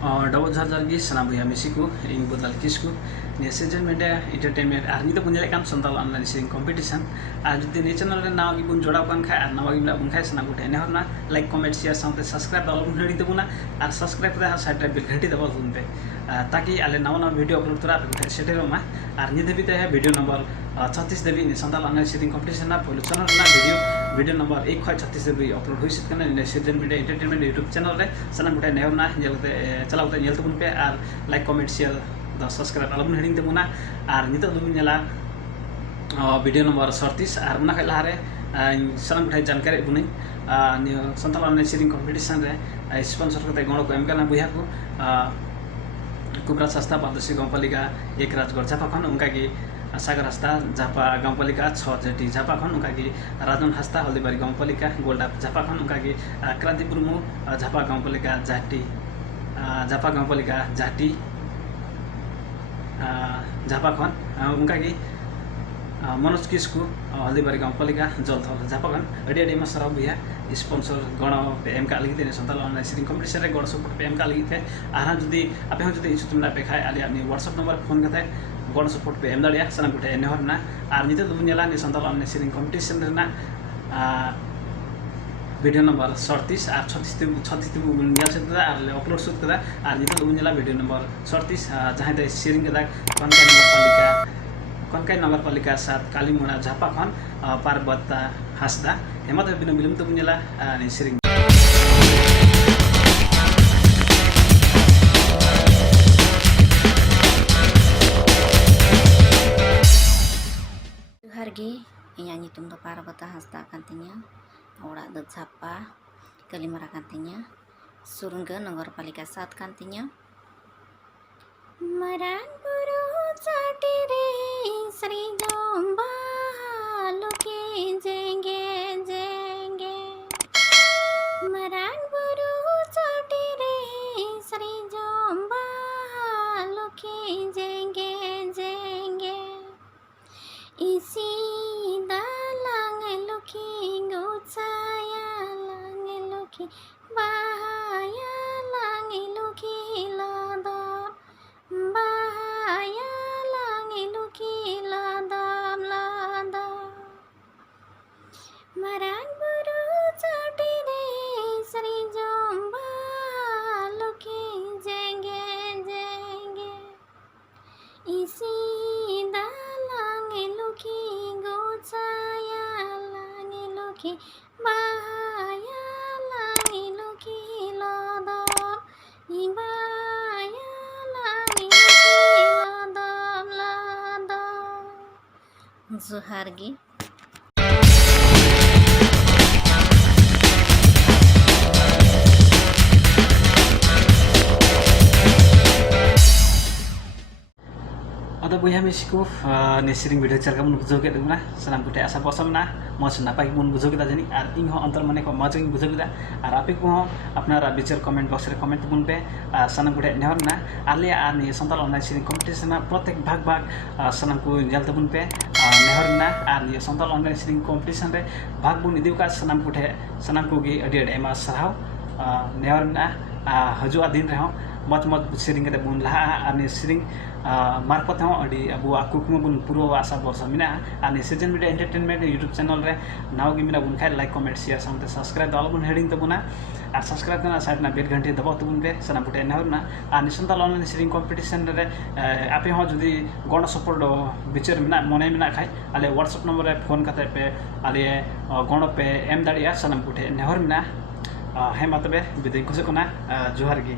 double झार gi sana buya misiku ing bodal kisku ni season media entertainment ar ni to punjale kam santal online sing competition ar jodi ni channel re naw gi bun jodaw kan khai ar nawa gi bun khai sana gute ne horna like comment share saute subscribe dal bun hedi tabuna ar subscribe re side re bell घंटी दबा bun pe ताकि आले नवा video upload करा पे सेटे Rama are नि देबी ते video number 36 देबी नि संताल ऑनलाइन सीटिंग कंपटीशन ना पहले चैनल ना वीडियो नंबर 136 देबी अपलोड होई सित कना ने season media entertainment YouTube channel रे सना गुटे नेहर ना जेलते चलावते नेल तबुन पे आर लाइक कमेंट शेयर द सब्सक्राइब अलबुन हेडिंग तबुना आर नितो दुबिन नेला वीडियो नंबर 37 आर उना खला रे सना गुटे जानकारी बुनी नि संताल ऑनलाइन सीटिंग कंपटीशन रे स्पॉन्सर करते गण को एमकाना बुया को कुबरा सस्ता पादसी गाउँपालिका 1 राजगढ झापाखन उनका कि सागर हस्ता झापा गाउँपालिका 6 जेटी झापाखन उनका कि राजन हस्ता हल्दीबारी गाउँपालिका गोल्डा झापाखन उनका कि क्रान्ति मुर्मू झापा गाउँपालिका जाटी झापा गाउँपालिका जाटी झापाखन उनका कि मनोज किस्कु हल्दीबारी गाउँपालिका जलथल झापाखन अडियाडीमा सरब भैया स्पॉन्सर गण पे एमका लगी संताल ऑनलाइन सीटिंग कंपटीशन रे गण सपोर्ट पे एमका लगी आरा जदी आपे हम जदी इछु तुमना पे खाय आली अपनी व्हाट्सएप नंबर फोन करते गण सपोर्ट पे एम दाड़िया सना गुटे नेहरना आर निते दुनियाला नि संताल ऑनलाइन सीटिंग कंपटीशन रेना वीडियो नंबर 37 आर 36 निया छदा आर अपलोड सुत कदा आर निते दुनियाला वीडियो नंबर 37 जहां ते शेयरिंग कदा कनकाई नगरपालिका 7 कालीमुडा झापाखन पार्वता हासदा हेमत बिना बिलम तो बुनेला नि सिरिङ Hargi inya nyitung do Parwata Hasda kantinya ora de Zapa Kalimara kantinya Surungga Nagarapalikha 7 kantinya Maran buru chati re Sri Jomba loke jenge jenge Maran buru chati re Sri Jomba loke jenge jenge Isi dalang eloki ngucaya lang eloki bahaya lang eloki ladam bahaya lang eloki ladam ladam Maran buru chati re Sri Jomba loki jenge jenge Isi eloki gocaya lang eloki bahaya lang eloki ladam ibaya lang eloki ladam ladam Zuhargi ada buya misiku ni siring video charka mun bujo ke dungna sanam gute asa posam na mos napai mun bujo kita jani ar ing ho antar mane ko majing bujo kita ar api ko apnara bicar comment box re comment bun pe sanam gute nehor na alia ar ni santal online siring competition na protek bhag bhag sanam ko jal tabun pe nehor na ar ni santal online siring competition re bhag bun idiu ka sanam ko gi adi adi ma sarhaw nehor na haju adin re ho मत सिरिङ के बुन ला अनि सिरिङ मार्फत हो अडी अब आकु बुन पुरो आशा वर्ष मिना अनि season media entertainment YouTube channel रे नाउ गिमिना बुन खाइ like comment share sound subscribe दल बुन हेडिंग त बुना आ सब्सक्राइब करना साइड ना बेल घंटी दबाव त बुन पे सना पुटे न होना अनि संताल ऑनलाइन सिरिङ कंपटीशन रे आपे हो जदी गण सपोर्ट बिचर मिना मने मिना खाइ आले व्हाट्सएप नंबर रे फोन कते पे आले गण पे एम दाड़िया सना पुटे न होर मिना हे मतबे बिदे कुसे कोना जोहार गी